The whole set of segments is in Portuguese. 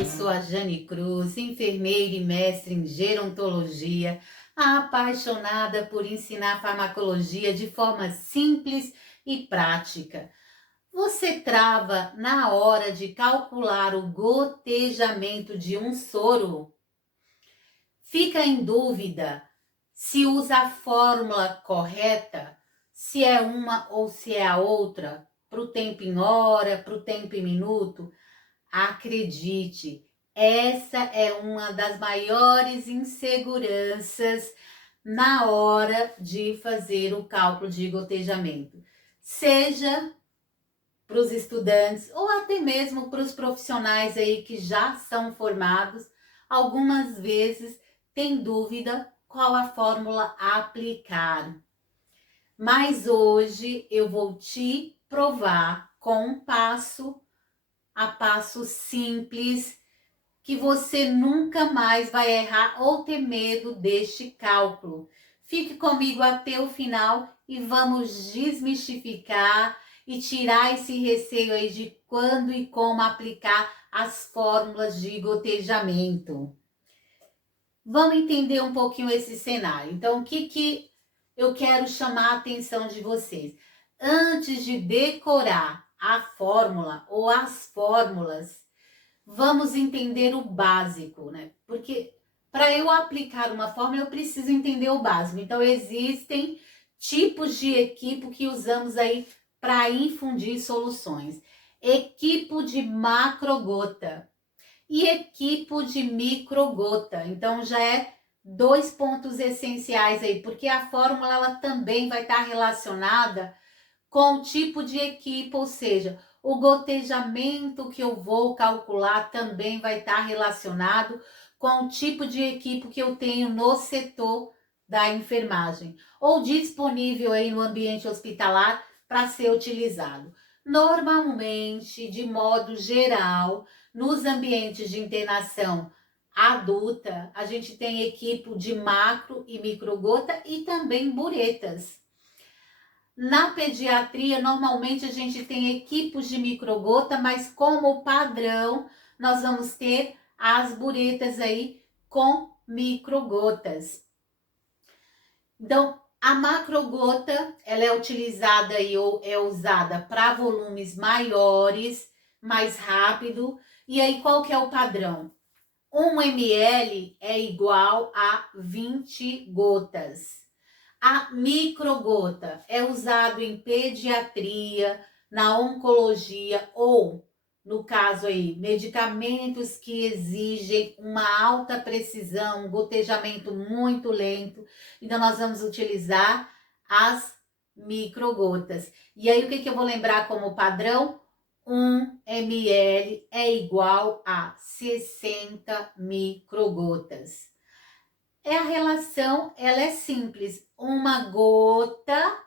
eu sou a Jane Cruz, enfermeira e mestre em gerontologia, apaixonada por ensinar farmacologia de forma simples e prática. Você trava na hora de calcular o gotejamento de um soro? Fica em dúvida se usa a fórmula correta, se é uma ou se é a outra, para o tempo em hora, para o tempo em minuto? Acredite, essa é uma das maiores inseguranças na hora de fazer o cálculo de gotejamento, seja para os estudantes ou até mesmo para os profissionais aí que já são formados. Algumas vezes tem dúvida qual a fórmula a aplicar. Mas hoje eu vou te provar com um passo a passo simples que você nunca mais vai errar ou ter medo deste cálculo. Fique comigo até o final e vamos desmistificar e tirar esse receio aí de quando e como aplicar as fórmulas de gotejamento. Vamos entender um pouquinho esse cenário. Então, o que eu quero chamar a atenção de vocês? Antes de decorar a fórmula ou as fórmulas, vamos entender o básico, né? Porque para eu aplicar uma fórmula, eu preciso entender o básico. Então, existem tipos de equipo que usamos aí para infundir soluções. Equipo de macrogota e equipo de microgota. Então, já é dois pontos essenciais aí, porque a fórmula ela também vai estar relacionada com o tipo de equipe, ou seja, o gotejamento que eu vou calcular também vai estar relacionado com o tipo de equipe que eu tenho no setor da enfermagem ou disponível aí no ambiente hospitalar para ser utilizado. Normalmente, de modo geral, nos ambientes de internação adulta, a gente tem equipe de macro e microgota e também buretas. Na pediatria, normalmente a gente tem equipes de microgota, mas como padrão, nós vamos ter as buretas aí com microgotas. Então, a macrogota, ela é utilizada aí, ou é usada para volumes maiores, mais rápido. E aí, qual que é o padrão? 1 ml é igual a 20 gotas. A microgota é usado em pediatria, na oncologia ou, no caso aí, medicamentos que exigem uma alta precisão, um gotejamento muito lento. Então, nós vamos utilizar as microgotas. E aí, o que eu vou lembrar como padrão? 1 ml é igual a 60 microgotas. A relação, ela é simples. Uma gota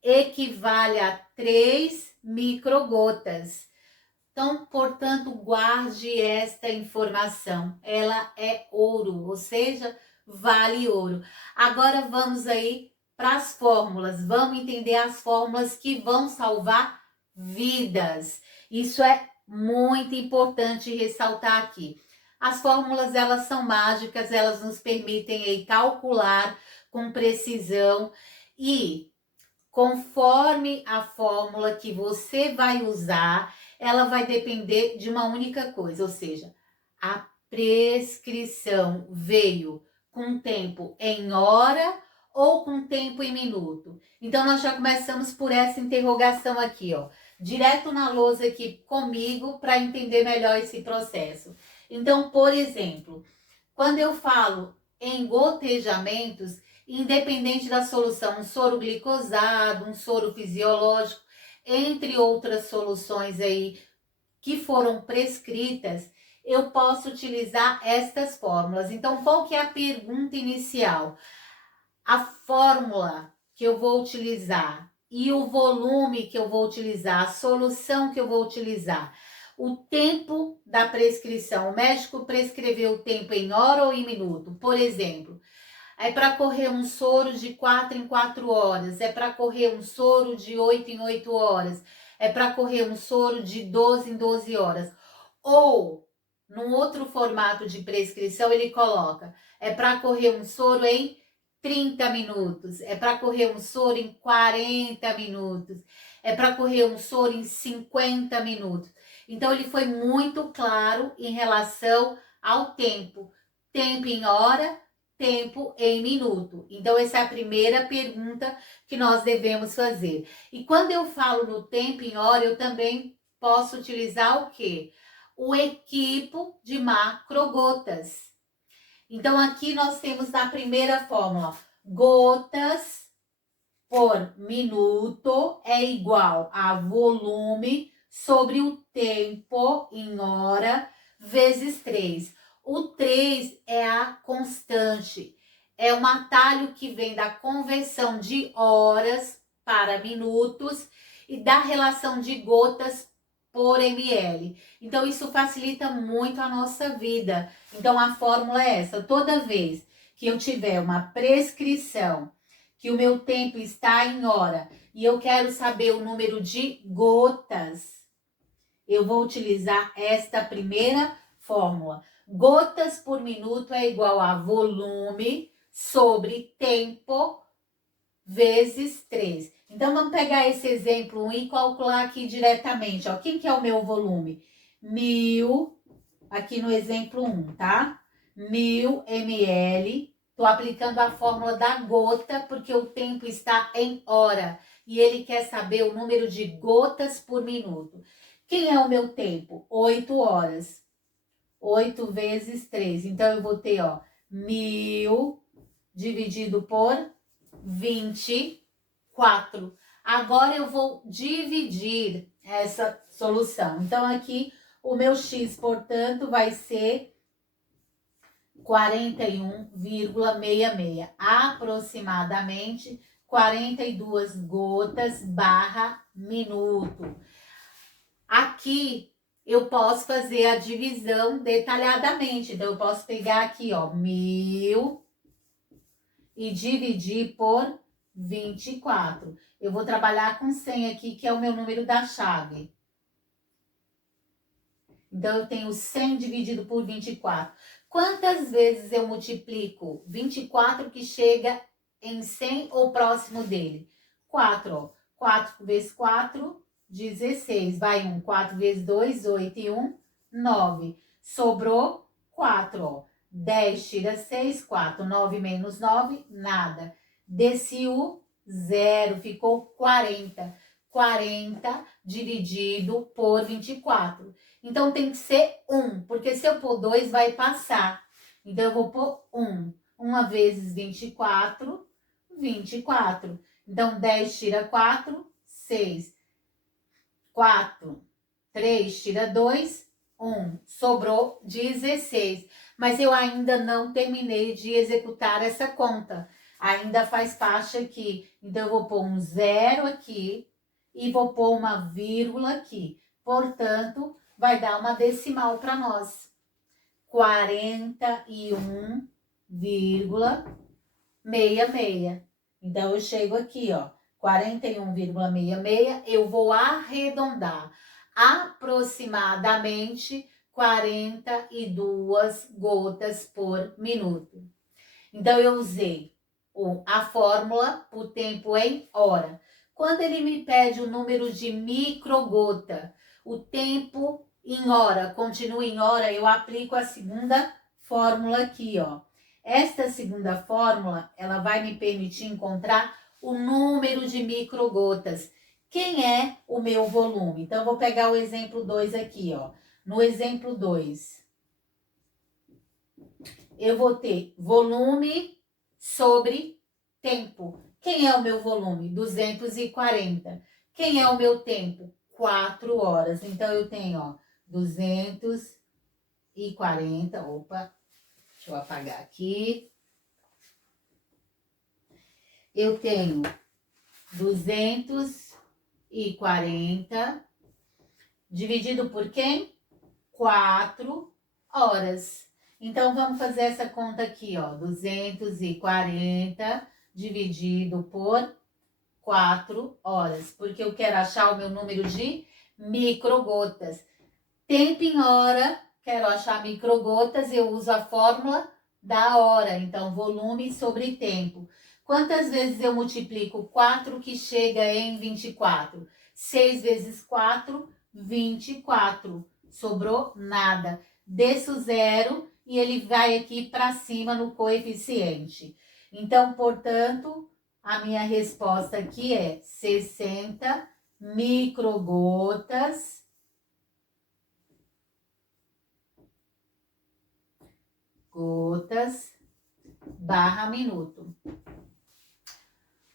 equivale a 3 microgotas. Então, portanto, guarde esta informação. Ela é ouro, ou seja, vale ouro. Agora vamos aí para as fórmulas. Vamos entender as fórmulas que vão salvar vidas. Isso é muito importante ressaltar aqui. As fórmulas, elas são mágicas, elas nos permitem aí calcular com precisão e conforme a fórmula que você vai usar, ela vai depender de uma única coisa, ou seja, a prescrição veio com tempo em hora ou com tempo em minuto. Então, nós já começamos por essa interrogação aqui, ó, direto na lousa aqui comigo para entender melhor esse processo. Então, por exemplo, quando eu falo em gotejamentos, independente da solução, um soro glicosado, um soro fisiológico, entre outras soluções aí que foram prescritas, eu posso utilizar estas fórmulas. Então, qual que é a pergunta inicial? A fórmula que eu vou utilizar e o volume que eu vou utilizar, a solução que eu vou utilizar, o tempo da prescrição. O médico prescreveu o tempo em hora ou em minuto? Por exemplo, é para correr um soro de 4 em 4 horas, é para correr um soro de 8 em 8 horas, é para correr um soro de 12 em 12 horas. Ou num outro formato de prescrição, ele coloca, é para correr um soro em 30 minutos, é para correr um soro em 40 minutos, é para correr um soro em 50 minutos. Então, ele foi muito claro em relação ao tempo. Tempo em hora, tempo em minuto. Então, essa é a primeira pergunta que nós devemos fazer. E quando eu falo no tempo em hora, eu também posso utilizar o quê? O equipo de macrogotas. Então, aqui nós temos na primeira fórmula, gotas por minuto é igual a volume sobre o tempo em hora vezes 3. O 3 é a constante, é um atalho que vem da conversão de horas para minutos e da relação de gotas por ml. Então, isso facilita muito a nossa vida. Então, a fórmula é essa. Toda vez que eu tiver uma prescrição, que o meu tempo está em hora, e eu quero saber o número de gotas, eu vou utilizar esta primeira fórmula. Gotas por minuto é igual a volume sobre tempo vezes 3. Então, vamos pegar esse exemplo 1 e calcular aqui diretamente. Ó. Quem que é o meu volume? 1000, aqui no exemplo 1, tá? 1000 ml. Estou aplicando a fórmula da gota, porque o tempo está em hora. E ele quer saber o número de gotas por minuto. Quem é o meu tempo? 8 horas. 8 vezes 3. Então, eu vou ter, ó, 1000 dividido por 24. Agora eu vou dividir essa solução. Então, aqui o meu x, portanto, vai ser 41,66. Aproximadamente 42 gotas barra minuto. Aqui eu posso fazer a divisão detalhadamente. Então, eu posso pegar aqui, ó, 1000 e dividir por 24. Eu vou trabalhar com 100 aqui, que é o meu número da chave. Então, eu tenho 100 dividido por 24. Quantas vezes eu multiplico 24 que chega em 100 ou próximo dele? 4, ó. 4 vezes 4, 16. Vai 1. 4 vezes 2, 8 e 1, 9. Sobrou 4, ó. 10 tira 6, 4. 9 menos 9, nada. Desse o 0, ficou 40. 40 dividido por 24. Então, tem que ser 1, porque se eu pôr 2, vai passar. Então, eu vou pôr 1. 1 vezes 24, 24. Então, 10 tira 4, 6. 4. 3 tira 2, 1. Sobrou 16. Mas eu ainda não terminei de executar essa conta. Ainda faz parte aqui. Então, eu vou pôr um 0 aqui e vou pôr uma vírgula aqui. Portanto, vai dar uma decimal para nós. 41,66. Então, eu chego aqui, ó. 41,66, eu vou arredondar. Aproximadamente 42 gotas por minuto. Então, eu usei a fórmula, o tempo em hora. Quando ele me pede o número de microgota, o tempo em hora, continua em hora, eu aplico a segunda fórmula aqui, ó. Esta segunda fórmula, ela vai me permitir encontrar o número de microgotas. Quem é o meu volume? Então, eu vou pegar o exemplo 2 aqui, ó. No exemplo 2, eu vou ter volume sobre tempo. Quem é o meu volume? 240. Quem é o meu tempo? 4 horas. Então, eu tenho, ó, 240. Opa, deixa eu apagar aqui. Eu tenho 240 dividido por quem? 4 horas. Então, vamos fazer essa conta aqui, ó. 240 dividido por 4 horas. Porque eu quero achar o meu número de microgotas. Tempo em hora quero achar microgotas, eu uso a fórmula da hora. Então, volume sobre tempo. Quantas vezes eu multiplico 4 que chega em 24? 6 vezes 4, 24. Sobrou nada. Desço zero e ele vai aqui para cima no coeficiente. Então, portanto, a minha resposta aqui é 60 microgotas barra minuto.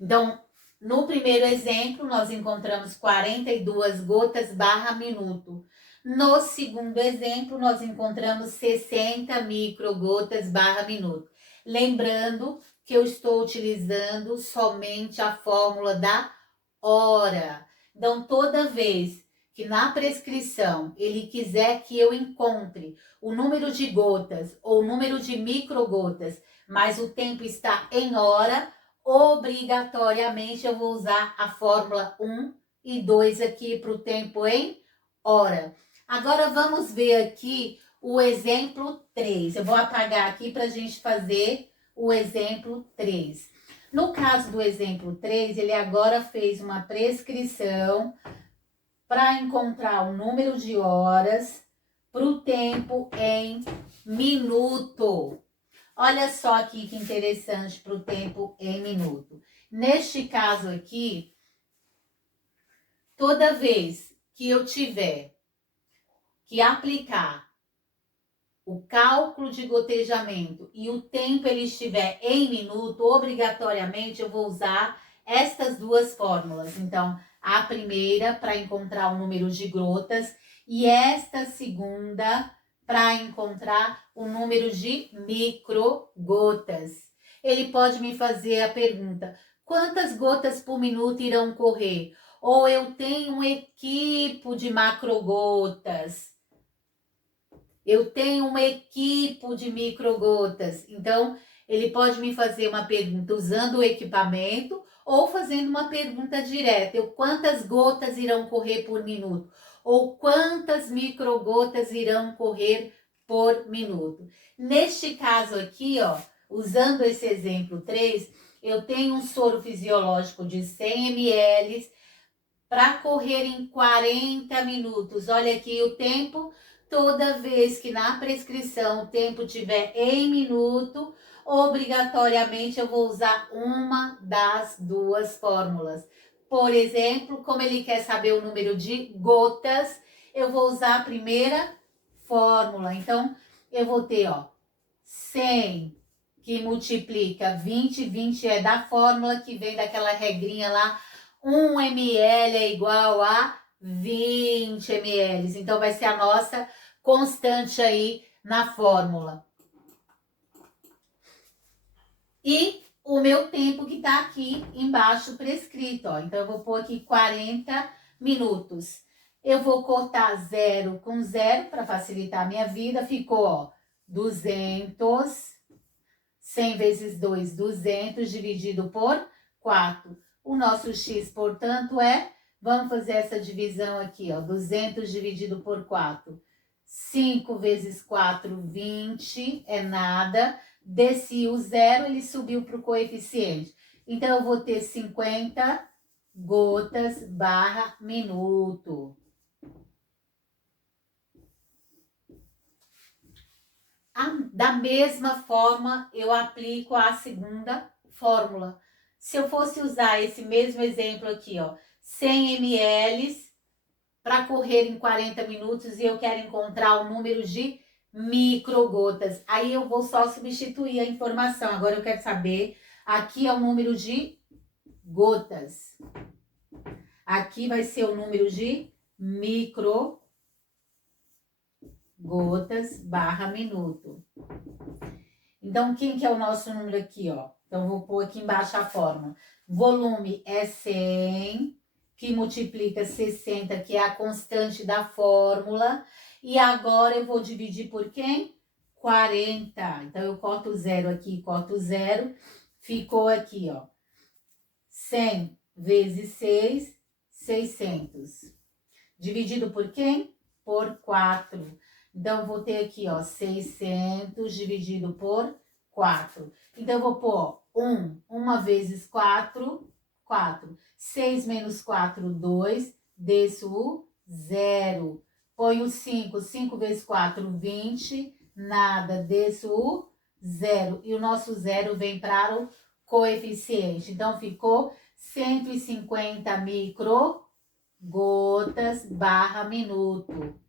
Então, no primeiro exemplo, nós encontramos 42 gotas barra minuto. No segundo exemplo, nós encontramos 60 microgotas barra minuto. Lembrando que eu estou utilizando somente a fórmula da hora. Então, toda vez que na prescrição ele quiser que eu encontre o número de gotas ou o número de microgotas, mas o tempo está em hora, obrigatoriamente eu vou usar a fórmula 1 e 2 aqui para o tempo em hora. Agora vamos ver aqui o exemplo 3. Eu vou apagar aqui para a gente fazer o exemplo 3. No caso do exemplo 3, ele agora fez uma prescrição para encontrar o número de horas para o tempo em minuto. Olha só aqui que interessante para o tempo em minuto. Neste caso aqui, toda vez que eu tiver que aplicar o cálculo de gotejamento e o tempo ele estiver em minuto, obrigatoriamente eu vou usar estas duas fórmulas. Então, a primeira para encontrar o número de gotas e esta segunda para encontrar o número de microgotas. Ele pode me fazer a pergunta: quantas gotas por minuto irão correr? Ou eu tenho um equipo de macrogotas. Eu tenho uma equipe de microgotas. Então, ele pode me fazer uma pergunta usando o equipamento ou fazendo uma pergunta direta. Quantas gotas irão correr por minuto? Ou quantas microgotas irão correr por minuto? Neste caso aqui, ó, usando esse exemplo 3, eu tenho um soro fisiológico de 100 ml para correr em 40 minutos. Olha aqui o tempo. Toda vez que na prescrição o tempo tiver em minuto, obrigatoriamente eu vou usar uma das duas fórmulas. Por exemplo, como ele quer saber o número de gotas, eu vou usar a primeira fórmula. Então, eu vou ter, ó, 100 que multiplica 20, 20 é da fórmula que vem daquela regrinha lá, 1 ml é igual a 20 ml. Então, vai ser a nossa constante aí na fórmula. E o meu tempo que tá aqui embaixo prescrito, ó. Então, eu vou pôr aqui 40 minutos. Eu vou cortar 0 com 0 para facilitar a minha vida. Ficou, ó, 200. 100 vezes 2, 200 dividido por 4. O nosso x, portanto, vamos fazer essa divisão aqui, ó, 200 dividido por 4. 5 vezes 4, 20, é nada. Desci o zero, ele subiu para o coeficiente. Então, eu vou ter 50 gotas barra minuto. Da mesma forma, eu aplico a segunda fórmula. Se eu fosse usar esse mesmo exemplo aqui, ó, 100 ml para correr em 40 minutos e eu quero encontrar o número de microgotas. Aí eu vou só substituir a informação. Agora eu quero saber, aqui é o número de gotas. Aqui vai ser o número de microgotas barra minuto. Então, quem que é o nosso número aqui, ó? Então, vou pôr aqui embaixo a fórmula. Volume é 100, que multiplica 60, que é a constante da fórmula. E agora eu vou dividir por quem? 40. Então, eu corto zero aqui, corto zero. Ficou aqui, ó. 100 vezes 6, 600. Dividido por quem? Por 4. Então, eu vou ter aqui, ó, 600 dividido por 4. Então, eu vou pôr 1 vezes 4, 4. 6 menos 4, 2. Desço o 0. Ponho 5. 5 vezes 4, 20. Nada. Desço o 0. E o nosso 0 vem para o coeficiente. Então, ficou 150 microgotas barra minuto.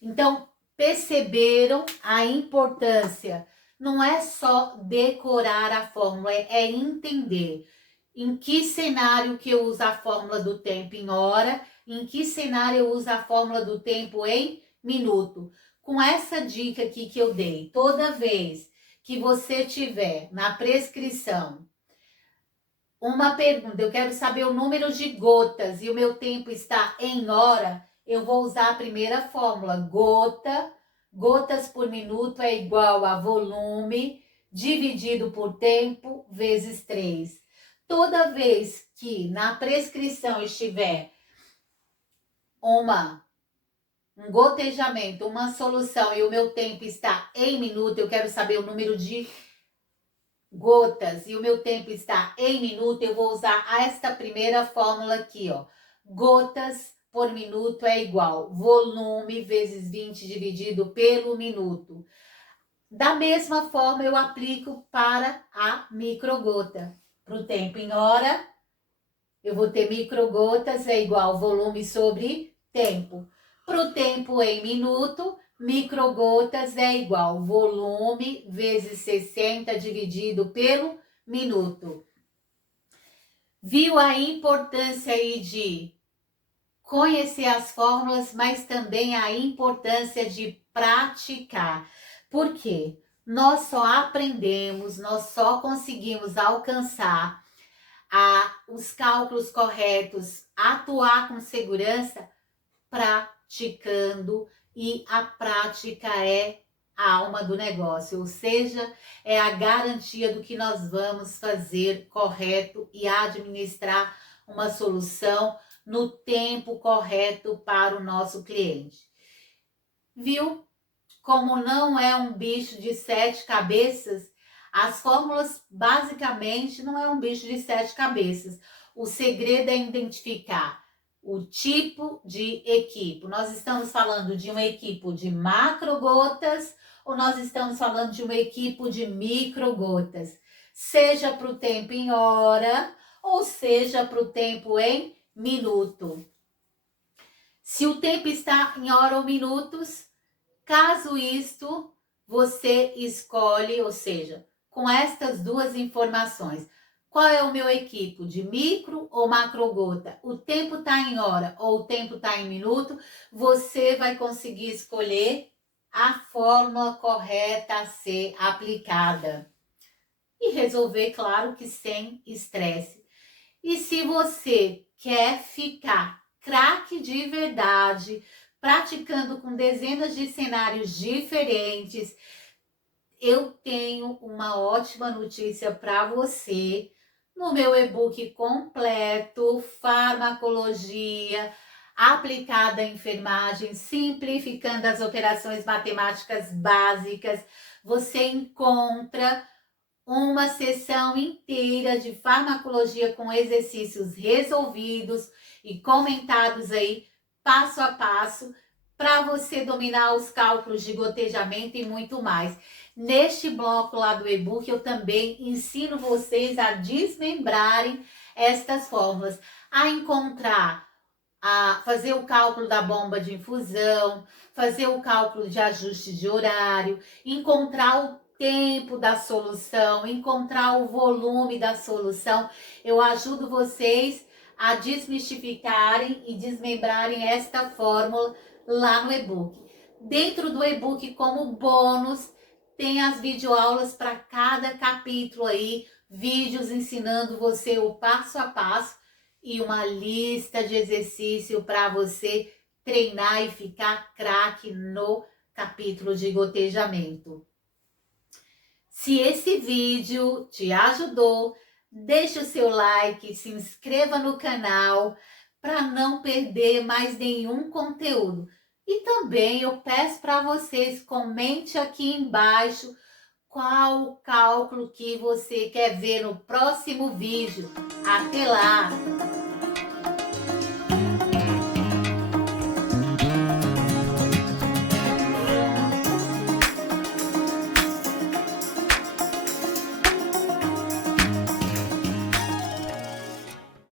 Então, perceberam a importância? Não é só decorar a fórmula, é entender em que cenário que eu uso a fórmula do tempo em hora, em que cenário eu uso a fórmula do tempo em minuto. Com essa dica aqui que eu dei, toda vez que você tiver na prescrição uma pergunta, eu quero saber o número de gotas e o meu tempo está em hora, eu vou usar a primeira fórmula. Gotas por minuto é igual a volume dividido por tempo vezes 3. Toda vez que na prescrição estiver um gotejamento, uma solução e o meu tempo está em minuto, eu quero saber o número de gotas e o meu tempo está em minuto, eu vou usar esta primeira fórmula aqui, ó. Gotas por minuto é igual volume vezes 20 dividido pelo minuto. Da mesma forma, eu aplico para a microgota. Para o tempo em hora, eu vou ter microgotas é igual volume sobre tempo. Para o tempo em minuto, microgotas é igual volume vezes 60 dividido pelo minuto. Viu a importância aí de conhecer as fórmulas, mas também a importância de praticar. Por quê? Nós só aprendemos, nós só conseguimos alcançar os cálculos corretos, atuar com segurança praticando, e a prática é a alma do negócio, ou seja, é a garantia do que nós vamos fazer correto e administrar uma solução no tempo correto para o nosso cliente. Viu como não é um bicho de 7 cabeças? As fórmulas, basicamente, não é um bicho de 7 cabeças. O segredo é identificar o tipo de equipe. Nós estamos falando de uma equipe de macrogotas ou nós estamos falando de uma equipe de microgotas? Seja para o tempo em hora ou seja para o tempo em minuto. Se o tempo está em hora ou minutos, caso isto, você escolhe, ou seja, com estas duas informações, qual é o meu equipo, de micro ou macrogota? O tempo está em hora ou o tempo está em minuto? Você vai conseguir escolher a fórmula correta a ser aplicada. E resolver, claro que sem estresse. E se você quer ficar craque de verdade, praticando com dezenas de cenários diferentes, eu tenho uma ótima notícia para você. No meu e-book completo, Farmacologia aplicada à enfermagem, simplificando as operações matemáticas básicas, você encontra uma sessão inteira de farmacologia com exercícios resolvidos e comentados aí passo a passo para você dominar os cálculos de gotejamento e muito mais. Neste bloco lá do e-book eu também ensino vocês a desmembrarem estas fórmulas, a encontrar, a fazer o cálculo da bomba de infusão, fazer o cálculo de ajuste de horário, encontrar o tempo da solução, encontrar o volume da solução. Eu ajudo vocês a desmistificarem e desmembrarem esta fórmula lá no e-book. Dentro do e-book, como bônus, tem as videoaulas para cada capítulo aí, vídeos ensinando você o passo a passo e uma lista de exercício para você treinar e ficar craque no capítulo de gotejamento. Se esse vídeo te ajudou, deixe o seu like, se inscreva no canal para não perder mais nenhum conteúdo. E também eu peço para vocês, comente aqui embaixo qual o cálculo que você quer ver no próximo vídeo. Até lá!